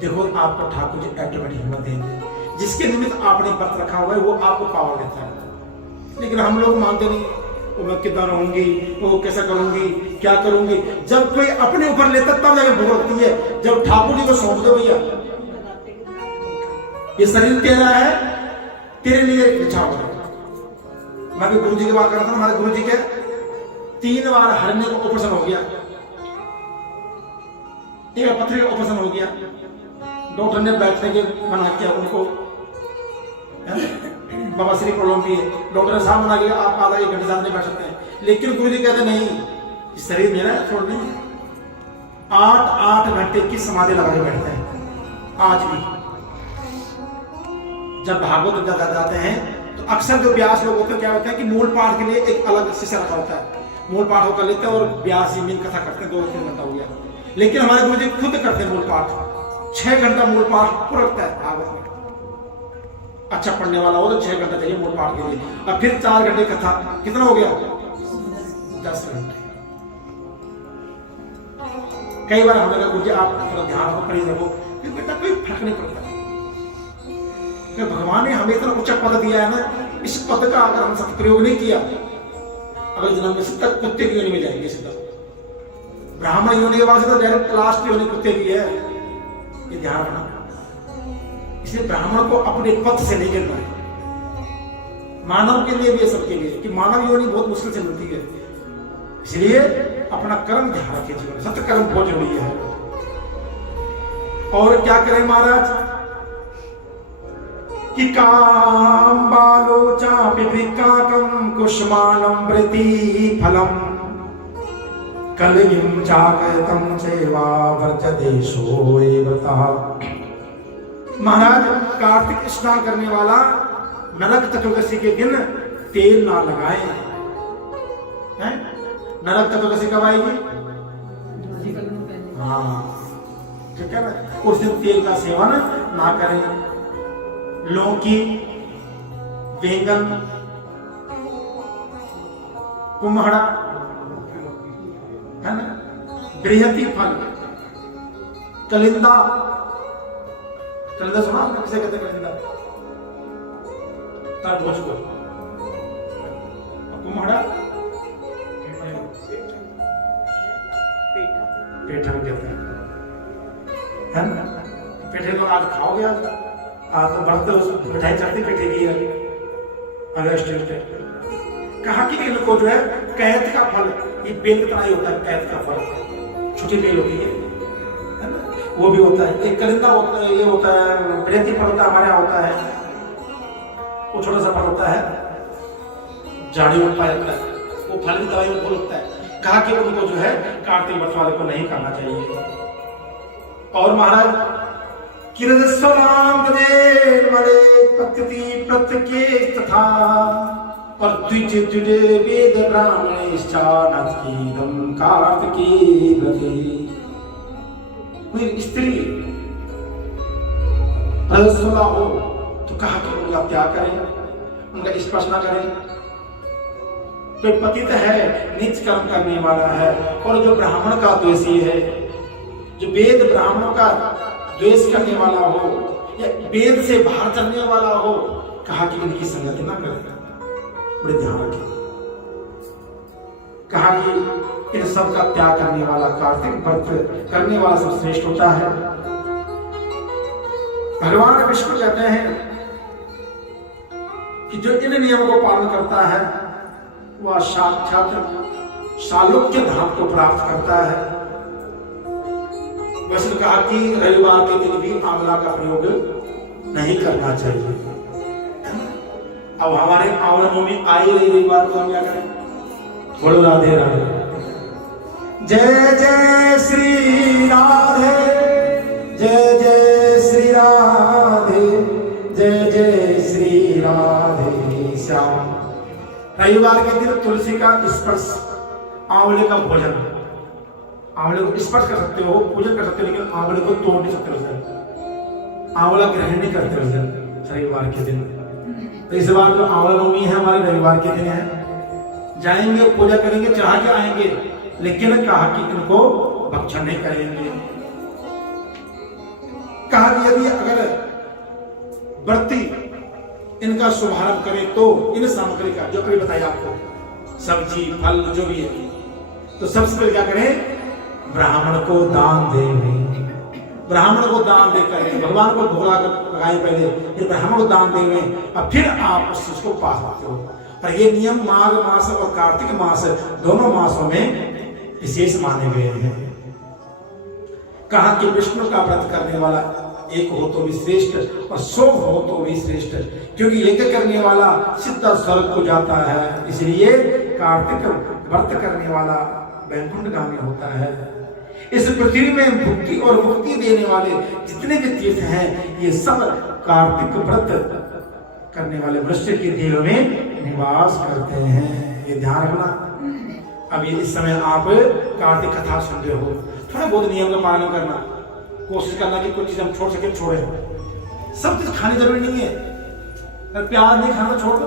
देखो आपको ठाकुर जी ऑटोमेटिक हिम्मत देंगे। जिसके निमित्त आपने व्रत रखा हुआ है वो आपको पावर देता है। लेकिन हम लोग मानते नहीं, वो मैं कितना रहूंगी, वो कैसा करूंगी, क्या करूंगी। जब कोई अपने ऊपर लेता तब जाके भूख लगती है। जब ठाकुर जी को सौंप दो, भैया ये शरीर तेरा है, तेरे लिए बिछा हुआ है। मैं भी गुरु जी की बात कर रहा था, हमारे गुरु जी के 3 बार हरने का ऑपरेशन हो गया, एक पथरी का ऑपरेशन हो गया। डॉक्टर ने बैठने के मना किया उनको, बाबा श्री प्रॉब्लम भी है, डॉक्टर ने साहब मना किया आप आधा 1 घंटे साथ नहीं बैठ सकते हैं। लेकिन गुरु जी कहते नहीं, इस शरीर मेरा है, छोड़ नहीं। 8 घंटे की समाधि लगा के बैठते हैं आज भी। जब भागवत जाते हैं तो अक्सर जो व्यास लोग होते हैं क्या होता है कि मूल पाठ के लिए एक अलग शीशा रखा होता है, मूल पाठ होकर लेते हैं और व्यास जी मीन कथा करते हैं, 2-3 घंटा हो गया। लेकिन हमारे गुरु जी खुद करते हैं मूल पाठ, 6 घंटा मूल पाठ पूरा रखता है भागवत में। अच्छा पढ़ने वाला हो तो 6 घंटा चाहिए मूल पाठ के लिए, अब फिर 4 घंटे कथा, कितना हो गया? 10 घंटे। कई बार हमें गुरु जी आप थोड़ा ध्यान को पढ़ी रखो, बेटा कोई फर्क नहीं पड़ता। भगवान ने हमें इतना उच्च पद दिया है ना, इस पद का अगर हम सदप्रयोग नहीं किया, अगले जन्म में सीधा कुत्ते की योनि में जाएंगे। सीधा ब्राह्मण योनि के बाद सीधा डायरेक्ट लास्ट योनि कुत्ते की है, ये ध्यान रखना। इसलिए ब्राह्मण को अपने पद से नहीं गिरना है। मानव के लिए भी, सबके लिए, कि मानव योनि बहुत मुश्किल से मिलती है। इसलिए अपना कर्म ध्यान रखिए, जीवन सत्य कर्म बहुत जरूरी है। और क्या करें महाराज कि काम बालोचा विभिकाकम कुष्माणम वृति फलम कलयुग जागतम सेवा वर्ज देशो एवता। महाराज कार्तिक स्नान करने वाला नरक चतुर्दशी के दिन तेल ना लगाए हैं। नरक चतुर्दशी कब आएगी? हाँ ठीक है ना, उस दिन तेल का सेवन ना करें। लौकी, बैंगन, कुम्हड़ा है ना, बृहति फल, कलिंदा। कलिंदा सुना आपने? किसे कहते हैं कलिंदा? तरबूज को। कुम्हड़ा पेठा में कहते हैं ना। पेठे को आज खाओगे? आज तो बढ़ते मिठाई चढ़ती पेठे की है अगस्त पे। कहा कि इनको जो है कैद का फल, ये बेल कितना ही होता है, कैद का फल छोटी बेल होती है ना, वो भी होता है। एक कलिंदा होता है, ये होता है बृहति फल होता है, हमारे यहाँ होता है, वो छोटा सा फल होता है, झाड़ी में पाया जाता है, वो फल की दवाई में फल होता है। कहा कि उनको जो है कार्तिक व्रत वाले को नहीं करना चाहिए। और महाराज किरदस्वराम दे मले पत्ति प्रत्यके तथा और द्विज द्विजे वेद ब्राह्मणेश्चानत कीदम कार्तिकी व्रते। कोई स्त्री रजस्वला हो तो कहा कि उनका त्याग करें, उनका स्पर्श न करें। जो पतित है, नीच कर्म करने वाला है, और जो ब्राह्मण का द्वेषी है, जो वेद ब्राह्मणों का द्वेष करने वाला हो या वेद से बाहर चलने वाला हो, कहा कि इनकी संगति ना करें। बड़े ध्यान रखें। कहा कि इन सब का त्याग करने वाला, कार्तिक व्रत करने वाला सब श्रेष्ठ होता है। भगवान विष्णु कहते हैं कि जो इन नियमों को पालन करता है वह साक्षात सालोक्य धाम को प्राप्त करता है। वैसे कहा कि रविवार के दिन भी आंवला का प्रयोग नहीं करना चाहिए। अब हमारे आंवला में आई रही रविवार को, हम क्या करें? बोलो राधे राधे, जय जय श्री राधे, जय जय श्री राधे, जय जय श्री राधे श्याम। रविवार के दिन तुलसी का स्पर्श, आंवले का भोजन, आंवले को स्पर्श कर सकते हो, पूजन कर सकते हो, लेकिन आंवले को तोड़ नहीं सकते हो। आंवला ग्रहण नहीं करते हो रविवार के दिन। तो इस बार जो आंवला नवमी है हमारे रविवार के दिन है, जाएंगे पूजा करेंगे, चढ़ा के आएंगे, लेकिन कहा कि इनको भक्षण नहीं करेंगे। कहा कि यदि अगर व्रती इनका शुभारंभ करें तो इन सामग्री का, जो कभी बताया आपको, सब्जी फल जो भी है, तो सबसे पहले क्या करें? ब्राह्मण को दान देंगे। ब्राह्मण को दान देकर भगवान को भोग लगाए पहले, फिर ब्राह्मण को दान देंगे और फिर आप उस चीज को पा सकते हो। और ये नियम माघ मास और कार्तिक मास दोनों मासों में विशेष माने गए हैं। कहा कि विष्णु का व्रत करने वाला एक हो तो भी श्रेष्ठ और 100 हो तो भी श्रेष्ठ, क्योंकि यज्ञ करने वाला सीधा स्वर्ग को जाता है। इसलिए कार्तिक व्रत करने वाला वैकुंठगामी होता है। इस पृथ्वी में भुक्ति और मुक्ति देने वाले जितने भी तीर्थ हैं, ये सब कार्तिक व्रत करने वाले मनुष्य के देह में निवास करते हैं। ये ध्यान रखना। अब इस समय आप कार्तिक कथा सुन रहे हो, थोड़ा बहुत नियम का पालन करना, कोशिश करना कि कुछ चीज हम छोड़ सके छोड़े। सब चीज खानी जरूरी नहीं है। प्याज नहीं खाना छोड़ दो,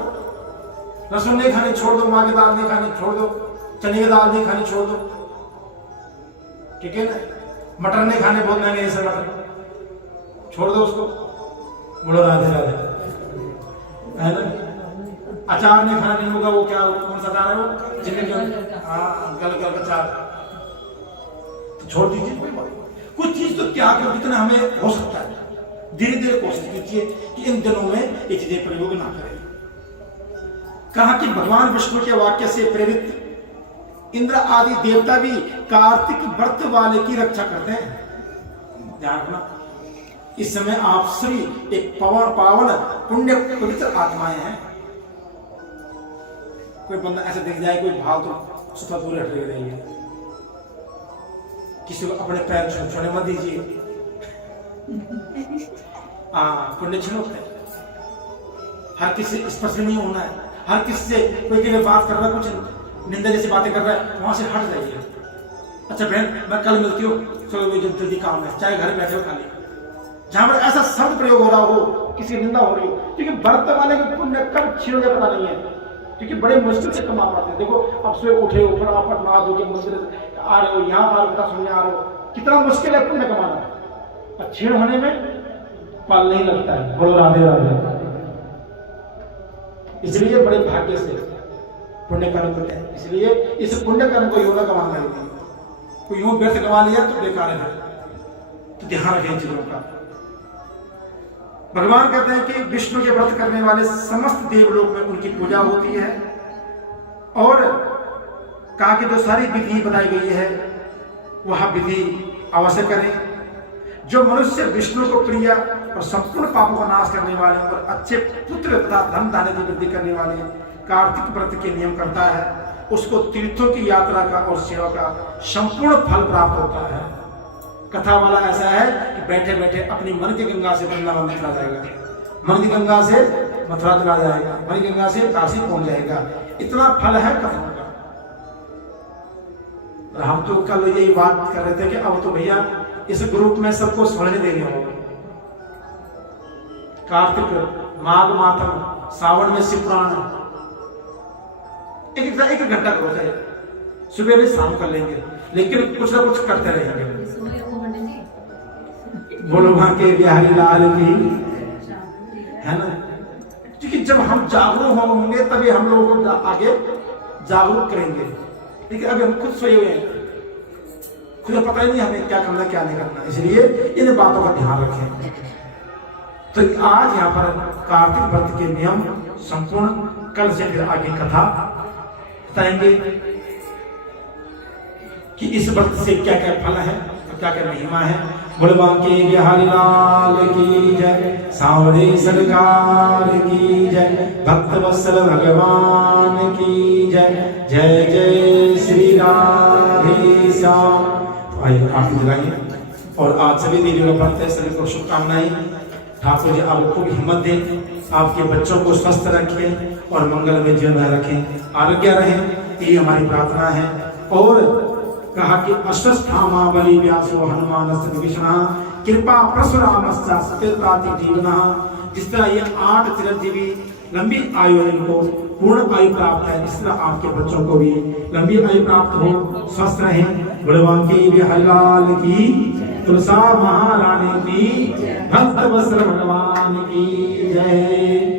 लहसुन नहीं खानी छोड़ दो, माँ की दाल नहीं खानी छोड़ दो, चने की दाल नहीं खानी छोड़ दो, ठीक है ना। मटर नहीं खाने, बहुत महंगे ऐसे मटर, छोड़ दो उसको। बोलो राधे राधे, है ना। अचार नहीं खाना, नींबू का वो क्या, कौन सा अचार है वो, जिन्हें हाँ गल का अचार, तो छोड़ दीजिए, कोई बात। कुछ चीज तो त्याग कर जितना हमें हो सकता है, धीरे धीरे कोशिश कीजिए कि इन दिनों में ये चीजें प्रयोग ना करें। कहा कि भगवान विष्णु के वाक्य से प्रेरित इंद्र आदि देवता भी कार्तिक व्रत वाले की रक्षा करते हैं। ध्यान रखना, इस समय आप सभी एक पावन पुण्य पवित्र आत्माएं हैं। कोई बंदा ऐसे देख जाए, कोई भाव तो सुथा दूर हट रही है, किसी को अपने पैर छूने मत दीजिए। पुण्य छीन होते हैं, हर किसी से स्पर्श नहीं होना है, हर किसी से कोई के बात कर रहा है, कुछ निंदा जैसी बातें कर रहा है, वहां से हट जाइए। अच्छा बहन, मैं कल मिलती हूँ, चलो मुझे जल्दी काम है, चाहे घर में बैठे हो खाली। जहां पर ऐसा शब्द प्रयोग हो रहा हो, किसी निंदा हो रही हो, क्योंकि व्रत वाले को पुण्य कब छीन गया पता नहीं है, क्योंकि बड़े मुश्किल से कमा पाते हैं। देखो अब सुबह उठे हो, फटाफट नहा धो के मंदिर आ रहे हो, यहाँ आ रहे हो, कथा सुनने आ रहे हो, कितना मुश्किल है पुण्य कमाना। छीन होने में पल नहीं लगता है। बोलो राधे राधे। इसलिए बड़े भाग्य से पुण्य कर्म करते हैं। इसलिए इस पुण्य कर्म को यूं न कमाना है, कोई यूं व्यर्थ कमा लिया तो बेकार है। तो ध्यान रखें चीजों का। भगवान कहते हैं कि विष्णु के व्रत करने वाले समस्त देवलोक में उनकी पूजा होती है, और कहा कि जो सारी विधि बताई गई है वह विधि अवश्य करें। जो मनुष्य विष्णु को प्रिय और संपूर्ण पापों का नाश करने वाले और अच्छे पुत्र तथा धन धान्य की वृद्धि करने वाले कार्तिक व्रत के नियम करता है, उसको तीर्थों की यात्रा का और सेवा का संपूर्ण फल प्राप्त होता है। कथा वाला ऐसा है कि बैठे बैठे अपनी मन की गंगा से वृंदावन चला जाएगा, मन की गंगा से मथुरा चला जाएगा, मन की गंगा से काशी पहुंच जाएगा। इतना फल है कथा का। हम तो कल यही बात कर रहे थे कि अब तो भैया इस ग्रुप में सबको समझने देंगे होगा। कार्तिक माघ मातम सावन में शिव पुराण एक घंटा करो, चाहे सुबह में शाम कर लेंगे, लेकिन कुछ ना कुछ करते रहेंगे। बोलो वहां के बिहारी लाल की, है ना। क्योंकि जब हम जागरूक होंगे तभी हम लोगों को आगे जागरूक करेंगे। लेकिन अभी हम खुद सोए हुए हैं, खुद पता ही नहीं हमें क्या करना क्या नहीं करना। इसलिए इन बातों का ध्यान रखें। तो आज यहाँ पर कार्तिक व्रत के नियम संपूर्ण, कल से फिर आगे कथा बताएंगे कि इस व्रत से क्या क्या फल है और क्या क्या महिमा है। भगवान के बिहारी लाल की जय, सांवरे सरकार की जय, भक्त वत्सल भगवान की जय, जय जय श्री राधे श्याम। आइए आरती दिलाइए। और आज सभी देवियों का व्रत है, सभी को शुभकामनाएं। ठाकुर जी आपको खूब हिम्मत दें, आपके बच्चों को स्वस्थ रखें और मंगल में जीवन में रखें, आरोग्य रहें, ये हमारी प्रार्थना है। और कहा कि अश्वस्थामा बलि व्यासो हनुमानस्य विभीषणः कृपा परशुरामस्य सत्यताति जीवनः। जिस तरह ये 8 चिरंजीवी लंबी आयु है, इनको पूर्ण आयु प्राप्त है, इस तरह आपके बच्चों को भी लंबी आयु प्राप्त हो, स्वस्थ रहें। भगवान की बिहारी लाल की, तुलसा महारानी की, भक्त वत्सल भगवान की जय।